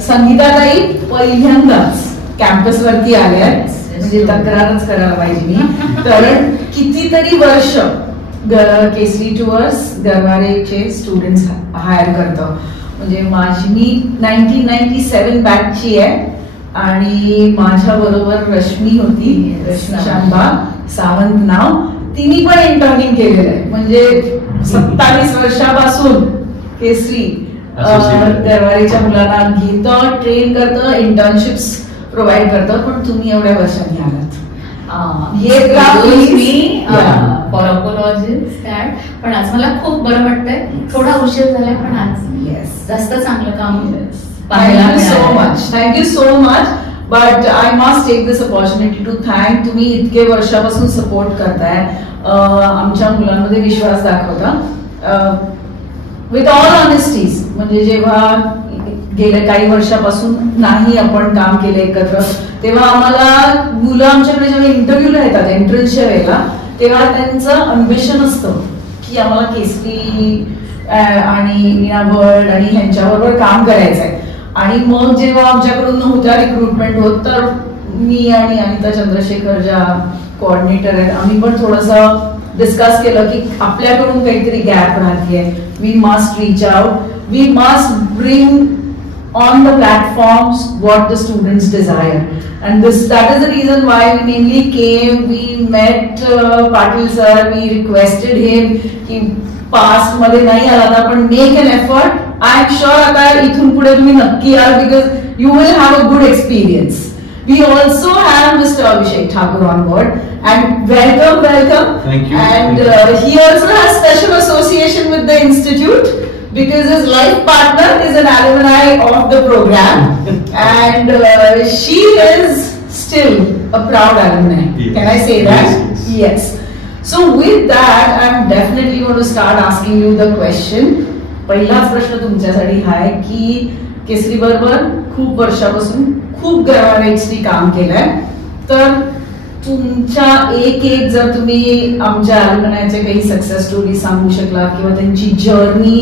संगीताताई पहिल्यांदाच कॅम्पस वरती आल्या, म्हणजे तक्रारच करायला पाहिजे मी, कारण कितीतरी वर्ष केसरी टूअर्स गरवारेचे स्टुडंट्स हायर करतं. म्हणजे मी 1997 बॅचची आहे आणि माझ्या बरोबर रश्मी होती, रश्मी शांबा सावंत नाव, तिने पण इंटर्निंग केलेलं आहे. म्हणजे 27 वर्षापासून केसरी गरवारेच्या मुलांना घेतं, ट्रेन करतं, इंटर्नशिप्स प्रोव्हाइड करतं. पण तुम्ही एवढ्या वर्षांनी आलात, फॉर अपॉलॉजीज दॅट. पण आज मला खूप बरं वाटतंय, थोडा उशीर झालाय पण आज जास्त चांगलं काम पाहायला मिळालं. Thank you so much. But I must take this opportunity to thank, तुम्ही इतके वर्षापासून सपोर्ट करताय, आमच्या मुलांमध्ये विश्वास दाखवता विथ ऑल ऑनेस्टीज. म्हणजे जेव्हा गेल्या काही वर्षापासून नाही आपण काम केलं एकत्र, तेव्हा आम्हाला मुलं आमच्याकडे जेव्हा इंटरव्ह्यूला येतात एंट्रन्सच्या वेळेला, तेव्हा त्यांचं अम्बिशन असतं की आम्हाला केसरी आणि मीना वर्ल्ड आणि ह्यांच्याबरोबर काम करायचं आहे. आणि मग जेव्हा आमच्याकडून नव्हत्या रिक्रुटमेंट होत, तर मी आणि अनिता चंद्रशेखर ज्या कोऑर्डिनेटर आहेत, आम्ही पण थोडंसं डिस्कस केलं की आपल्याकडून काहीतरी गॅप राहते, we must reach out, we must bring on the platforms what the students desire, and that is the reason why we mainly came. We met Patil sir, we requested him ki past मध्ये नाही आला था पण make an effort. I am sure आता इथून पुढे तुम्ही नक्की याल, because you will have a good experience. We also have Mr. Abhishek Thakur on board, and welcome. Thank you. And he also has special association with the institute, because his life partner is an alumni of the program, and she is still a proud alumni. Yes. Can I say that? Yes. So with that, I'm definitely going to start asking you the question. पहिलाच प्रश्न तुमच्यासाठी आहे की केसरी बरोबर खूप वर्षापासून खूप गरवारेची काम केलंय, तर तुमच्या एक जर तुम्ही आमच्या अलुमनायचे काही सक्सेस स्टोरी सांगू शकला किंवा त्यांची journey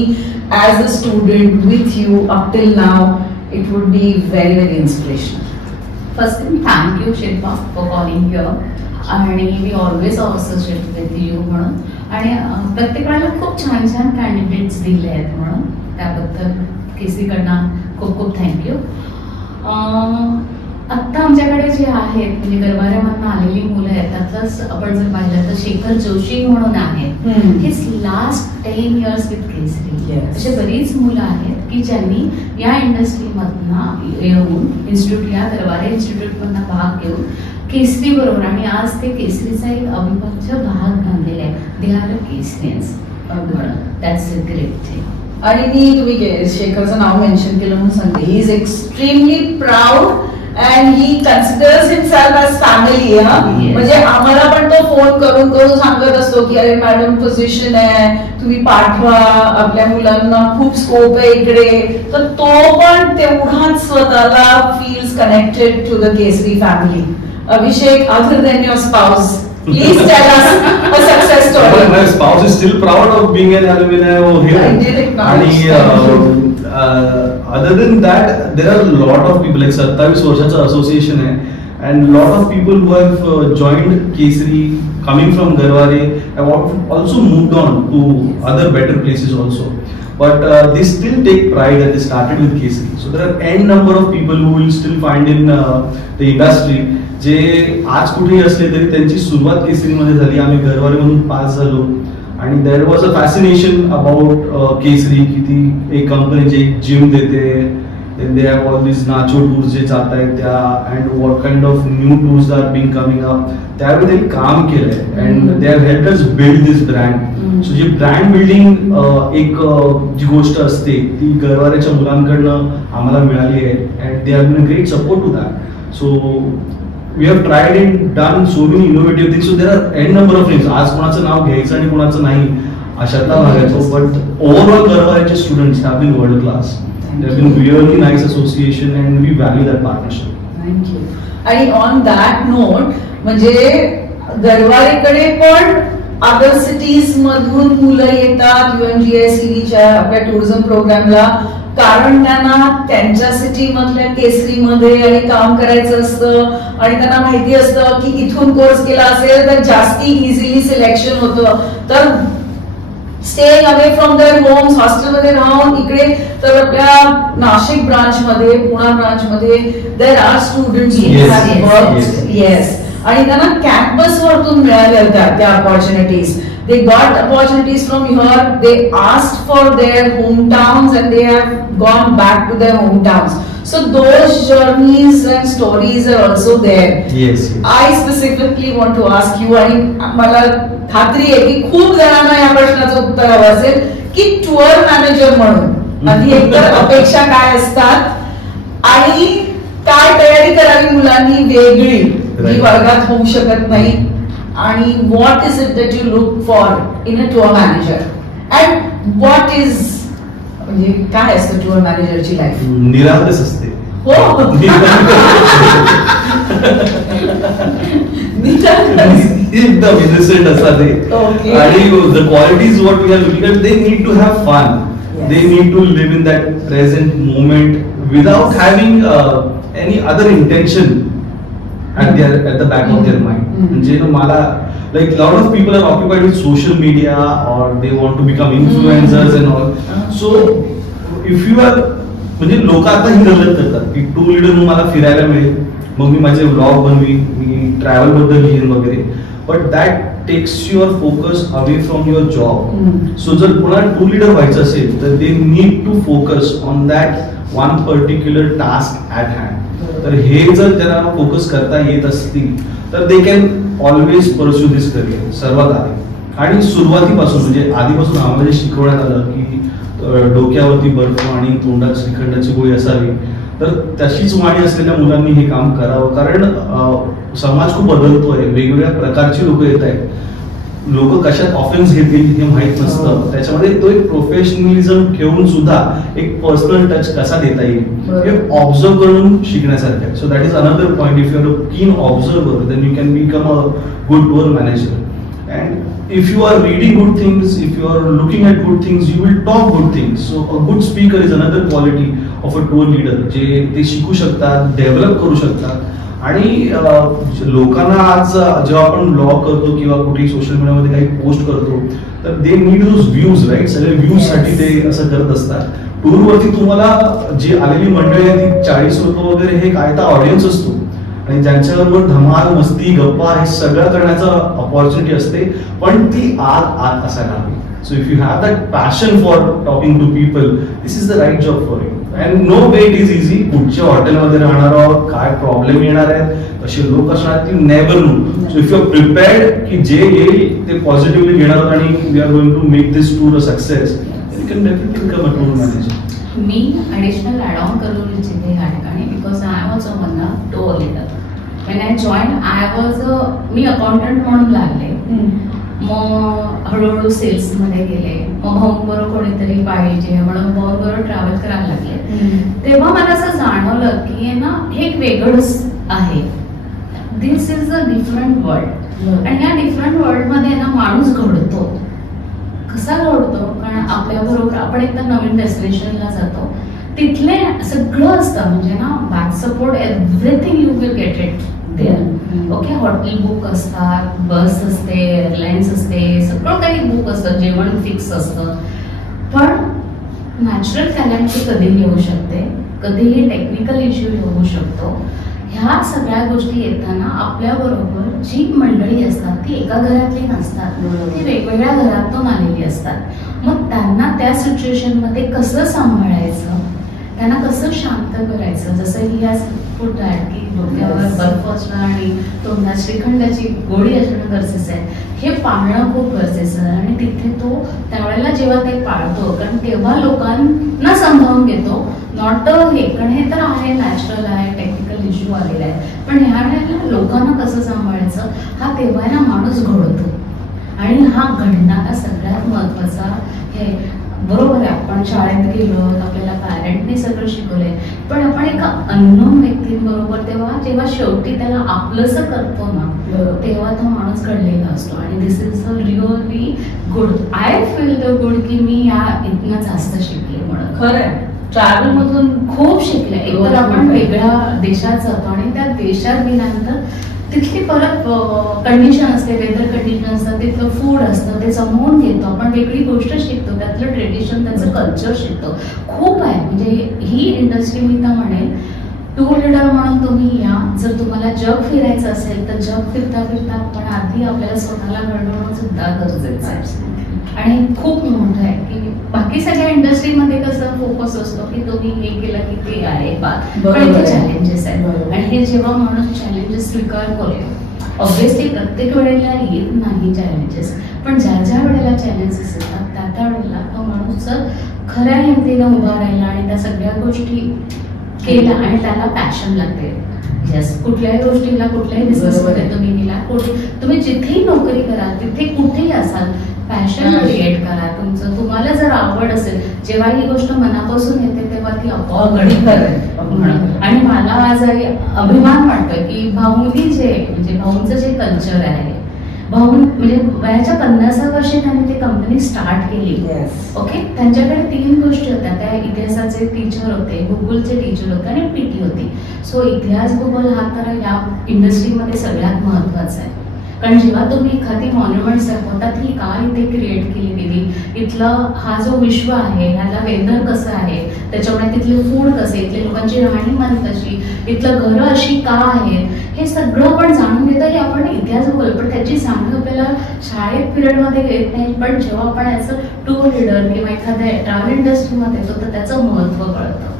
as a student with you up till now, it would be very, very inspirational. First thing, thank you Shilpa for calling here, आणि we always associate with you म्हणून, आणि प्रत्येक वेळेला खूप छान छान कॅन्डिडेट्स दिले आहेत म्हणून त्याबद्दल केसरीकडनं खूप खूप थँक्यू. आत्ता आमच्याकडे जे आहेत म्हणजे गरवाऱ्यामधून आलेली मुलं आहेत, त्यातलंच आपण जर पाहिलं तर शेखर जोशी म्हणून आहेत, हिज लास्ट 10 years विथ केसरी. असे बरीच मुलं आहेत की ज्यांनी या इंडस्ट्रीमधनं येऊन इन्स्टिट्यूट, या गरवारे इन्स्टिट्यूटमधनं भाग घेऊन केसरी बरोबर, आणि आज ते केसरीचा एक अविभाज्य भाग बनलेला आहे. They are Kesarians, that's a great thing. आणि मी तुम्ही शेखरचं नाव मेन्शन केलं म्हणून सांगते, he is extremely proud and he considers himself as family. म्हणजे आम्हाला पण तो फोन करून सांगत असतो की अरे मॅडम पोझिशन आहे, तुम्ही पाठवा, आपल्या मुलांना खूप स्कोप आहे इकडे. तर तो पण तेवढाच स्वतःला feels connected to the Kesari family. Abhishek, other than your spouse, please tell us a success story. My spouse is still proud of being an alumni over here. I did acknowledge. Other than that, there are a lot of people, like 27 वर्षाचा association है, and lot of people who have joined Kesari coming from Garware have also moved on to other better places also. But they still take pride that they started with Kesari. So there are n number of people who will still find in the industry जे आज कुठेही असले तरी त्यांची सुरुवात केसरीमध्ये झाली. आम्ही गरवारेमधून pass झालो आणि there was a fascination about Kesari की ती एक कंपनी जे एक जिम देते, then they have all this नाचो टूर्स जे जात आहेत त्या, and what kind of new tours are being coming up, त्यावेळी त्यांनी काम केलंय and they have helped us build this brand. So जी ब्रँड बिल्डिंग एक जी गोष्ट असते ती गरवारेच्या मुलांकडनं आम्हाला मिळाली आहे, and they have been a great support to that. So we have tried and done so many innovative things. So there are n number of things. आज कोणाचं नाव घ्यायचं आणि कोणाचं नाही अशातला भाग आहे तो, but overall गरवारेचे students have been world class. They have been really nice association and we value that partnership. Thank you. आणि on that note, म्हणजे गरवारेकडे पण अदर सिटीज मधून मुलं येतात UMGICDच्या आपल्या टुरिझम प्रोग्रामला, कारण त्यांना त्यांच्या सिटी मधल्या केसरीमध्ये आणि काम करायचं असतं आणि त्यांना माहिती असतं की इथून कोर्स केला असेल तर जास्ती इझिली सिलेक्शन होतं. तर staying away from their homes, हॉस्टेलमध्ये राहून इकडे तर आपल्या नाशिक ब्रांच मध्ये, पुणा ब्रांच मध्ये देर आर स्टुडंट्स येस, आणि त्यांना कॅम्पस वरतून मिळाल्या त्या opportunities. They got opportunities from here. They asked for their hometowns and they have gone back to their hometowns. So those journeys and stories are also there. Yes. I specifically want to ask you, आणि मला खात्री आहे की खूप जणांना या प्रश्नाचं उत्तर हवं असेल की टूर मॅनेजर म्हणून आधी एकतर अपेक्षा काय असतात आणि काय तयारी करावी मुलांनी वेगळी जी वर्गात होऊ शकत नाही, आणि what is it that you look for in a tour manager and what is, म्हणजे काय असतं टूर मॅनेजरची लाईफ? निरागस असते. हो एकदम इनोसेंट असतात ते. आणि the qualities what we are looking at, they need to have fun, they need to live in that present moment without having any other intention at the back of their mind. म्हणजे मला like lot of people are occupied with social media or they want to become influencers and all. So if you are, म्हणजे लोक आता ही गलत करतात की two wheeler मला फिरायला मिळेल, मग मी माझे व्लॉग बनवीन, मी ट्रॅव्हल बद्दल लिहीन वगैरे, but that takes your focus away from your job. So जर कोणाला टू व्हीलर व्हायचं असेल तर they need to focus on that one particular task at hand. तर हे जर त्यांना फोकस करता येत असतील तर they can always pursue this career सर्वात आधी. आणि सुरुवातीपासून म्हणजे आधीपासून आम्हाला जे शिकवण्यात आलं की डोक्यावरती बर्फ आणि तोंडात श्रीखंडाची गोळी असावी, तर तशीच वाणी असलेल्या मुलांनी हे काम करावं. कारण समाज खूप बदलतोय, वेगवेगळ्या प्रकारची लोक येत आहेत, लोक कशात ऑफेन्स घेतील हे माहित नसतं. त्याच्यामध्ये तो एक प्रोफेशनलिझम ठेवून सुद्धा एक पर्सनल टच कसा देता येईल हे ऑब्झर्व करून शिकण्यासारखं आहे. So that is another point. If you are a keen observer then you can become a good tour manager. And if you are reading good things, if you are looking at good things, you will talk good things. So a good speaker is another quality of a tour leader. जे ते शिकू शकतात, develop करू शकतात. आणि लोकांना आज जेव्हा आपण ब्लॉग करतो किंवा कुठेही सोशल मीडियामध्ये काही पोस्ट करतो तर they need those views, right? सगळे व्ह्यूज साठी ते असं करत असतात. टूरवरती तुम्हाला जी आलेली मंडळी आहे ती 40 लोक वगैरे हे काय तर ऑडियन्स असतो आणि ज्यांच्याबरोबर धमाल, मस्ती, गप्पा हे सगळं करण्याचं अपॉर्च्युनिटी असते, पण ती आत असायला हवी. So if you have that passion for talking to people, this is the right job for you. And no way it is easy. कुठच्या हॉटेलमध्ये राहणार आहोत, काय प्रॉब्लेम येणार आहेत, कसे लोक असणार, ती never know. So if you are prepared की जे येईल ते पॉझिटिव्हली घेणार आणि we are going to make this tour a success, you can definitely become a tour manager. मी ॲडिशनल ॲड ऑन करू इच्छिते ह्या ठिकाणी, because I am also one tour leader. When I joined, मी अकाउंटंट म्हणून लागले, मग हळूहळू सेल्स मध्ये गेले, मग भाऊंबरोबर कोणीतरी पाहिजे म्हणून भाऊंबरोबर ट्रॅव्हल करायला लागले. तेव्हा मला असं जाणवलं की ना हे एक वेगळंच आहे. दिस इज अ डिफरंट वर्ल्ड. आणि या डिफरंट वर्ल्ड मध्ये ना माणूस घडतो. कसा घडतो? कारण आपल्या बरोबर आपण एकदा नवीन डेस्टिनेशनला जातो, तिथले सगळं असतं, म्हणजे ना back support everything you will get it there. Okay, hotel book असतात, बस असते, एअरलाइन्स असते, सगळं काही बुक असतं, जेवण फिक्स असतं. पण नॅचरल कॅलेमिटी कधीही येऊ शकते, कधीही टेक्निकल इश्यू येऊ शकतो. ह्या सगळ्या गोष्टी येताना आपल्या बरोबर जी मंडळी असतात ती एका घरातली नसतात, ती वेगवेगळ्या घरातून आलेली असतात. मग त्यांना त्या सिच्युएशन मध्ये कसं सांभाळायचं, त्यांना कसं शांत करायचं, जसं की या फूड आहे की डोक्यावर बर्फ असणं आणि तोंडात श्रीखंडाची गोळी असणं गरजेचं आहे, हे पाळणं खूप गरजेचं आहे. आणि तिथे तो त्यावेळेला जेव्हा ते पाळतो, कारण तेव्हा लोकांना समजावून घेतो, नॉट हे, कारण हे तर आहे, नॅचरल आहे, टेक्निकल इश्यू आलेला आहे, पण ह्या वेळेला लोकांना कसं सांभाळायचं हा तेव्हा ना माणूस घडतो. आणि हा घडणारा सगळ्यात महत्वाचा हे बरोबर आहे. आपण शाळेत गेलो, आपल्याला पॅरेंटने सगळं शिकवलंय, पण आपण एका अननोन व्यक्तींबरोबर जेव्हा शेवटी त्याला आपलंसं करतो ना, तेव्हा तो माणूस घडलेला असतो. आणि this is a really good. I feel the good की मी या इतकं जास्त शिकले म्हणून. खरंय ट्रॅव्हल मधून खूप शिकले. एकतर आपण वेगळ्या देशात जातो आणि त्या देशात गेल्यानंतर तिथली परत कंडिशन असते, वेदर कंडिशन असतं, तिथलं फूड असतं, ते जमवून घेतो आपण, वेगळी गोष्ट शिकतो, त्यातलं ट्रेडिशन, त्याचं कल्चर शिकतो. खूप आहे म्हणजे ही इंडस्ट्री मी तर म्हणेन टू व्हीलर म्हणून तुम्ही या. जर तुम्हाला जग फिरायचं असेल तर जग फिरता फिरता पण आधी आपल्याला स्वतःला घडवणं सुद्धा गरजेचं आहे. आणि खूप मोठं आहे की बाकी सगळ्या इंडस्ट्रीमध्ये कसं फोकस असतो की तुम्ही हे केलं की ते आहे पण इथे चॅलेंजेस आहेत. आणि हे जेव्हा माणूस चॅलेंजेस स्वीकार करेल, ऑब्व्हियसली प्रत्येक वेळेला येत नाही चॅलेंजेस, पण ज्या ज्या वेळेला चॅलेंजेस येतात त्या त्या वेळेला तो माणूस जर खऱ्या हिमतीनं उभा राहिला आणि त्या सगळ्या गोष्टी केल्या आणि त्याला पॅशन लागते. यस, कुठल्याही गोष्टीला, कुठल्याही बिझनेसमध्ये तुम्ही गेला, तुम्ही जिथेही नोकरी करा, तिथे कुठेही असाल, पॅशन क्रिएट करा तुमचं. तुम्हाला जर आवड असेल, जेव्हा ही गोष्ट मनापासून येते तेव्हा ती आपोआप घडते. आणि मला आज अभिमान वाटतोय की भाऊनी म्हणजे भाऊंचं जे कल्चर आहे, भाऊ म्हणजे वयाच्या 50व्या वर्षी त्यांनी ती कंपनी स्टार्ट केली. ओके, त्यांच्याकडे 3 गोष्टी होत्या. त्या इतिहासाचे टीचर होते, भूगोलचे टीचर होते आणि पीटी होती. सो इतिहास भूगोल हा तर या इंडस्ट्रीमध्ये सगळ्यात महत्वाचा आहे. कारण जेव्हा तुम्ही एखादी मॉन्युमेंट्स दाखवतात ही का इथे क्रिएट केली गेली, इथलं हा जो विश्व आहे ह्याला वेदर कसं आहे, त्याच्यामुळे तिथले फूड कसे, इथल्या लोकांची राहणीमान कशी, इथलं घरं अशी का आहेत, हे सगळं आपण जाणून घेतो. हे आपण इतिहास बघू, पण त्याची जाणीव आपल्याला शाळेत पिरियडमध्ये घेत नाही. पण जेव्हा आपण याचं टू व्हीलर किंवा एखाद्या ट्रॅव्हल इंडस्ट्रीमध्ये येतो तर त्याचं महत्व कळतं.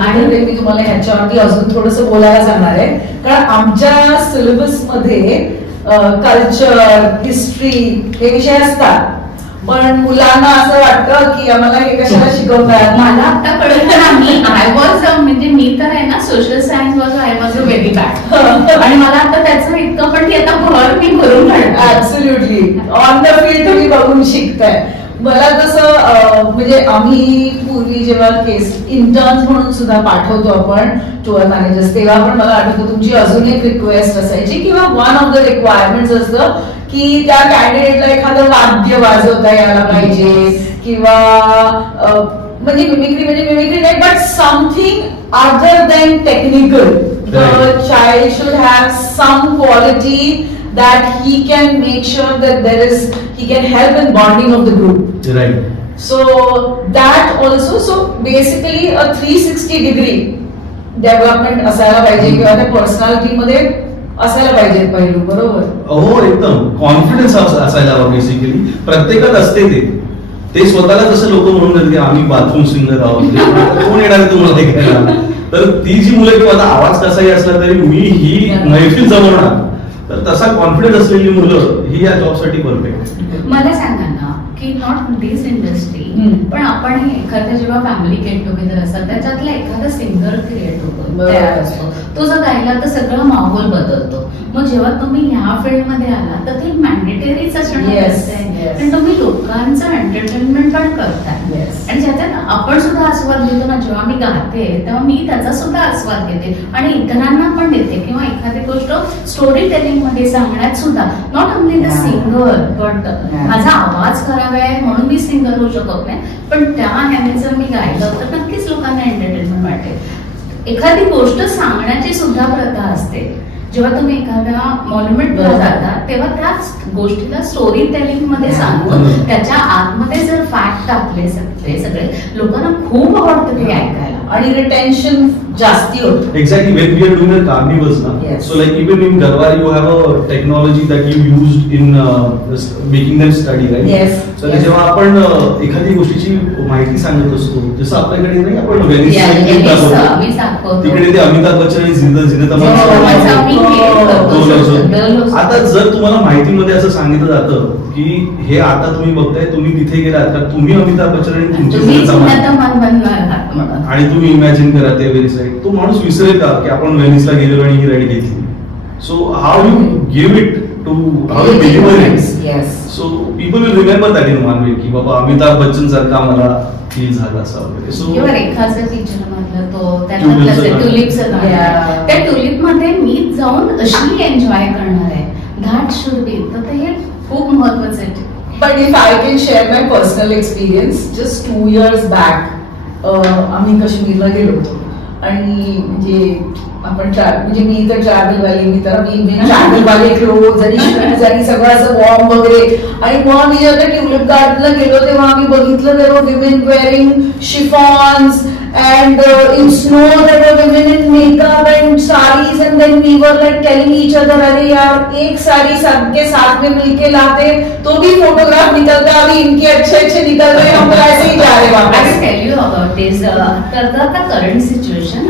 आणि मी तुम्हाला ह्याच्यावरती अजून थोडस बोलायला जाणार आहे. कारण आमच्या सिलेबस मध्ये कल्चर, हिस्ट्री हे विषय असतात, पण मुलांना असं वाटतं की आम्हाला हे कशाला शिकवतात. मला आता कळलं ना, म्हणजे मी तर आहे ना social science was I was a very bad. आणि मला आता त्याचं इतकं पण आता भर मी भरून काढतो. ऍब्सोल्युटली ऑन द फील्ड तुम्ही बघून शिकताय. मला तसं म्हणजे आम्ही पूर्वी जेव्हा केस इंटर्न्स म्हणून सुद्धा पाठवतो आपण टूर मॅनेजर्स, तेव्हा पण मला आठवतं तुमची अजून एक रिक्वेस्ट असायची किंवा वन ऑफ द रिक्वायरमेंट्स असतं की त्या कॅन्डिडेटला एखादं वाद्य वाजवता यायला पाहिजे किंवा म्हणजे मिमिक्री नाही, but something other than technical. The child should have some quality that he can make sure that he can help in bonding of the group. Right. So that also, so basically a 360 degree development असायला पाहिजे किंवा त्या personality मध्ये असायला पाहिजे पैलू. बरोबर? हो, एकदम कॉन्फिडन्स असायला हवा. बेसिकली प्रत्येकात असते ते स्वतःला जसं लोक म्हणून जातात की आम्ही बाथरूम सिंगर आहोत, कोण येणार आहे तुम्हाला ते करायला. तर ती जी मुलं किंवा आवाज कसाही असला तरी मी ही मैफिल जमवणार, तर तसा कॉन्फिडन्स असलेली मुलं ही या जॉबसाठी परफेक्ट. मला सांगा ना की नॉट दिस इंडस्ट्री, पण आपण एखाद्या जेव्हा फॅमिली गेट टुगेदर असतात त्याच्यातला एखादा सिंगर क्रिएट होतो, तयार असतो, तो जर गायला तर सगळं माहोल बदलतो. मग जेव्हा तुम्ही ह्या फील्डमध्ये आला तर ते मॅन्डेटरीच असणं असतंय, पण तुम्ही लोकांचं एंटरटेनमेंट पण करताय. आणि ज्याच्यात आपण सुद्धा आस्वाद घेतो ना, जेव्हा मी गाते तेव्हा मी त्याचा सुद्धा आस्वाद घेते आणि इतरांना पण देते. किंवा एखादी गोष्ट स्टोरी टेलिंग मध्ये सांगण्यात सुद्धा not only the singer, but माझा आवाज खराब आहे म्हणून मी सिंगर होऊ शकत नाही, पण त्या ह्याने जर मी गायलं तर नक्कीच लोकांना एंटरटेनमेंट वाटेल. एखादी गोष्ट सांगण्याची सुद्धा प्रथा असते. जेव्हा तुम्ही एखाद्या मॉन्युमेंटला जाता तेव्हा त्या गोष्टीला स्टोरी टेलिंग मध्ये सांगून त्याच्या आतमध्ये जर फॅक्ट टाकले सगळे लोकांना खूप आवडतं ते ऐकायला आणि रिटेन्शन जास्ती होतं. Exactly, when we are doing the carnivals now, so like even in Garwar you have a technology that you used in making them study, right? Yes. So जेव्हा आपण एखादी गोष्टीची माहिती सांगत असतो, जसं आपल्याकडे नाही आपण वेनिस तिकडे ते अमिताभ बच्चन आणि झिनत अमान. आता जर तुम्हाला माहितीमध्ये असं सांगितलं जातं की हे आता तुम्ही बघताय, तुम्ही तिथे गेलात तर तुम्ही अमिताभ बच्चन आणि तुमचे आणि तुम्ही इमॅजिन करा ते वेनिस, तो माणूस विसरेल का की आपण वेनिसला गेलो आणि ही राईड घेतली. So how you give it to how you deliver it. So people will remember that in one way की बाबा अमिताभ बच्चन सारखा मला फील झाला असं वगैरे. सो रेखाचा टीचर म्हटलं तो त्या ट्युलिप मध्ये मी जाऊन अशी एन्जॉय करणार आहे, दॅट शुड बी. तर हे खूप महत्वाचं आहे. But if I can share my personal experience, just 2 years back, आम्ही काश्मीरला गेलो होतो आणि म्हणजे आपण म्हणजे मी तर ट्रॅव्हलवाली मी ट्रॅव्हलवाले क्लोथ आणि शूज आणि सगळं असं वॉर्म वगैरे. आणि मग आम्ही जेव्हा ट्युलिप गार्डनला गेलो तेव्हा आम्ही बघितलं तेव्हा women wearing chiffons and in snow there were women in makeup and sarees and then we were like telling each other अरे यार एक साड़ी सबके साथ में मिलके लाते तो भी फोटोग्राफ निकलता, अभी इनके अच्छे निकल रहे हैं, हम ऐसे ही जा रहे हैं. I will tell you about this. The current situation,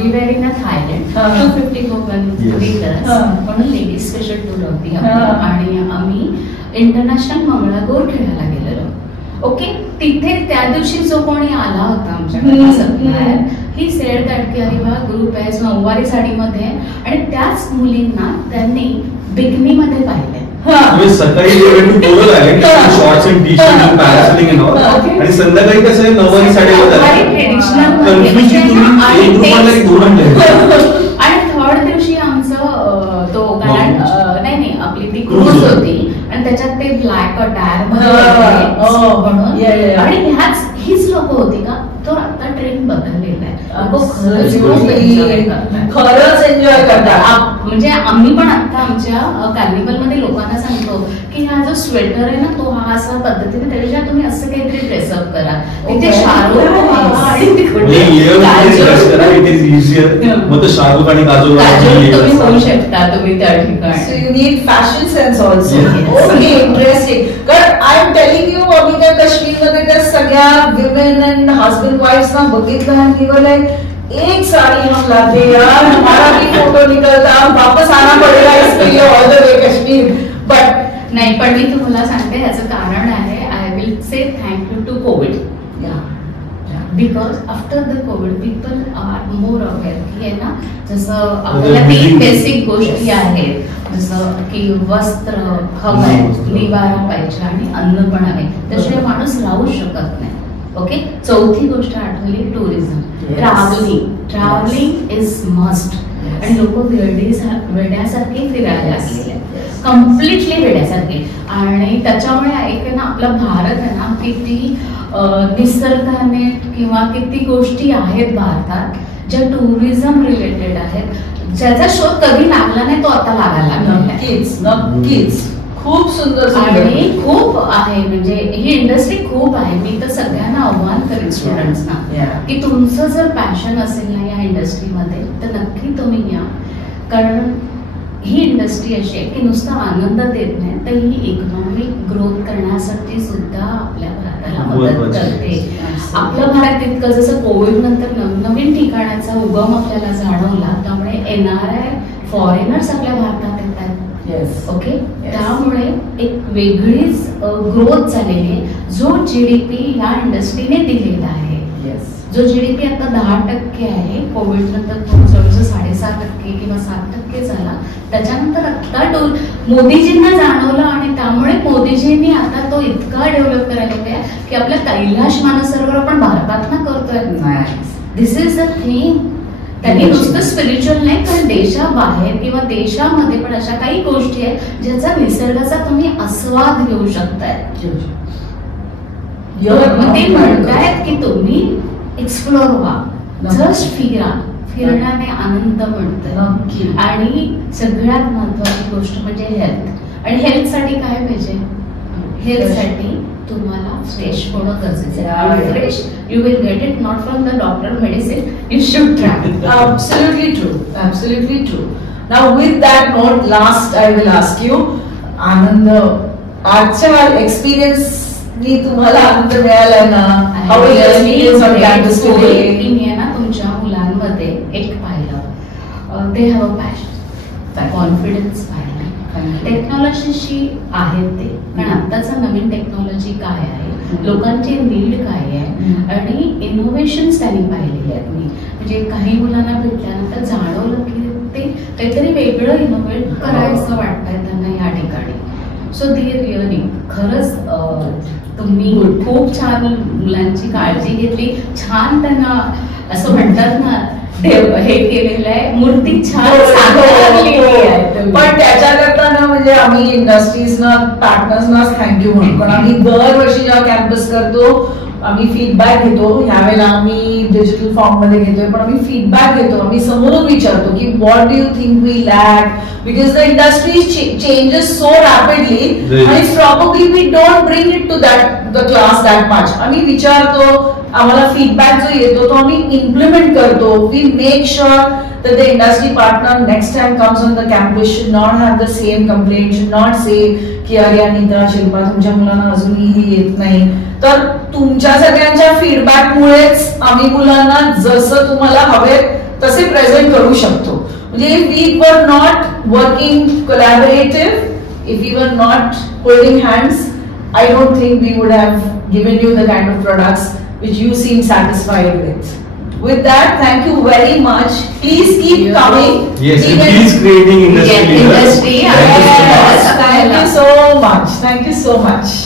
we were in a Thailand, 250 women with us, म्हणून लेडीज स्पेशल टूर होती आणि आम्ही इंटरनॅशनल मंगळागौर खेळायला गेलेलो. ओके, तिथे त्या दिवशी जो कोणी आला होता आमच्याकडे सप्लायर, ही सेड दॅट की अरे वा ग्रुप आहे नऊवारी साडीमध्ये आणि त्याच मुलींना त्यांनी बिकनी मध्ये पाहिले. सकाळी शॉर्ट्स अँड टी शर्ट पॅरासोलिंग आणि संध्याकाळी कसं आहे नऊवारी साडी आणि थर्ड दिवशी आमचं तो नाही आपली ती क्रूज होती आणि त्याच्यात ते ब्लॅक टायर म्हणून आणि हीच लोक होती का. तो आता ट्रेंड बदललेला आहे, खरंच एन्जॉय करतात. म्हणजे आम्ही पण आता आमच्या कार्निवल मध्ये लोकांना सांगतो की हा जो स्वेटर आहे ना तो हा असा पद्धतीने त्याच्या तुम्ही असं काहीतरी ड्रेसअप करा. तिथे शाहरुख आणि तुम्ही होऊ शकता तुम्ही त्या ठिकाणी. So you need fashion sense also. Okay, interesting. कारण I am telling you आम्ही त्या काश्मीरमध्ये त्या सगळ्या विमेन अँड हस्बंड वाईफ्स ना बघितलं आणि we were like एक साड़ी हम लाते यार हमारा भी फोटो निकलता, वापस आना पड़ेगा इसके लिए all the way Kashmir. But नाही, पण मी तुम्हाला सांगते याचं कारण आहे. I will say thank you to COVID. Because after the COVID people are more aware की आहे ना, जसं आपल्याला 3 बेसिक गोष्टी आहेत जसं की वस्त्र हवंय, निवारा पाहिजे आणि अन्न पण आहे, त्याशिवाय माणूस राहू शकत नाही. ओके, चौथी गोष्ट आठवली टुरिझम. Travelling is must. आणि लोक वेड्यासारखे फिरायला लागलेले, कम्प्लिटली वेड्यासारखे. आणि त्याच्यामुळे ऐक ना आपला भारत आहे ना किती निसर्गाने किंवा किती गोष्टी आहेत भारतात ज्या टुरिझम रिलेटेड आहेत, ज्याचा शोध कधी लागला नाही तो आता लागायला लागला. नक्कीच खूप सुंदर आणि खूप आहे. म्हणजे ही इंडस्ट्री खूप आहे. मी तर सगळ्यांना आव्हान करेन स्टुडंट्सना की तुमचं जर पॅशन असेल ना या इंडस्ट्रीमध्ये तर नक्की तुम्ही या. कारण ही इंडस्ट्री अशी आहे की नुसता आनंद देत नाही तर ही इकॉनॉमिक ग्रोथ करण्यासाठी सुद्धा आपल्या भारताला मदत करते. आपलं भारत तितकं जसं कोविड नंतर नवीन ठिकाणाचा उगम आपल्याला जाणवला, त्यामुळे NRI फॉरेनर्स आपल्या भारतात येतात. ओके, त्यामुळे एक वेगळीच ग्रोथ झालेली आहे. जो GDP या इंडस्ट्रीने दिलेला आहे, जो GDP आता 10% आहे, कोविड नंतर जवळजवळ 7.5% किंवा 7% झाला. त्याच्यानंतर आता मोदीजींना जाणवलं आणि त्यामुळे मोदीजींनी आता तो इतका डेव्हलप करायला की आपल्या कैलाश मानसरोवर आपण भारतात ना करतोय. दिस इज द थिंग. त्यांनी नुसतं स्पिरिच्युअल नाही, कारण देशाबाहेर किंवा देशामध्ये पण अशा काही गोष्टी आहेत ज्याचा निसर्गाचा तुम्ही आस्वाद घेऊ शकताय. ते म्हणतायत की तुम्ही एक्सप्लोर व्हा, जस्ट फिरण्याने आनंद मिळतो. आणि सगळ्यात महत्वाची गोष्ट म्हणजे हेल्थ. आणि हेल्थ साठी काय पाहिजे? हेल्थ साठी तुम्हाला फ्रेश होणं गरजेचं आहे. Fresh you will get it not from the doctor medicine, you should try. Absolutely true, absolutely true. Now with that note, last I will ask you, आनंद आजच्या एक्सपिरियन्स नी तुम्हाला आनंद मिळाला ना? How was your experience on campus today? मी ना तुमच्या मुलांमध्ये एक पाहिलं, they have a passion, confidence पाहिला. टेक्नॉलॉजीशी आहेत ते, पण आत्ताचा नवीन टेक्नॉलॉजी काय आहे, लोकांचे नीड काय आहे आणि इनोव्हेशन्स त्यांनी पाहिलेले आहेत. मी म्हणजे काही मुलांना भेटल्यानंतर जाणवलं की ते काहीतरी वेगळं इनोव्हेट करायचं वाटतंय त्यांना या ठिकाणी. सो दे रिअली खरंच तुम्ही खूप छान मुलांची काळजी घेतली, छान त्यांना असं म्हणतात ना हे केलेलं आहे, मूर्ती छान साकारलेली आहे. पण त्याच्याकरता ना म्हणजे आम्ही इंडस्ट्रीजना पार्टनर्सना थँक्यू म्हणतो. कारण आम्ही दरवर्षी जेव्हा कॅम्पस करतो आम्ही फीडबॅक घेतो. ह्यावेळेला आम्ही डिजिटल फॉर्म मध्ये घेतोय, पण आम्ही फीडबॅक घेतो. आम्ही समोरून विचारतो की what do you think we lack, because the industry changes so rapidly आणि probably we don't bring it to the class that much. आम्ही विचारतो, आम्हाला फीडबॅक जो येतो तो आम्ही इम्प्लिमेंट करतो. We make sure that the industry partner next time comes on the campus should not have the same complaint, should not say की अरे अनिता, शिल्पा, तुमच्या मुलांना अजूनही येत नाही. तर तुमच्या सगळ्यांच्या फीडबॅक मुळेच आम्ही मुलांना जसं तुम्हाला हवे तसे प्रेझेंट करू शकतो. म्हणजे we were not working collaborative, if we were not holding hands, I don't think we would have given you the kind of products which you seem satisfied with. With that, thank you very much. Please keep coming. Yes, please creating industry. Industry. Yes, thank you so much. Thank you so much.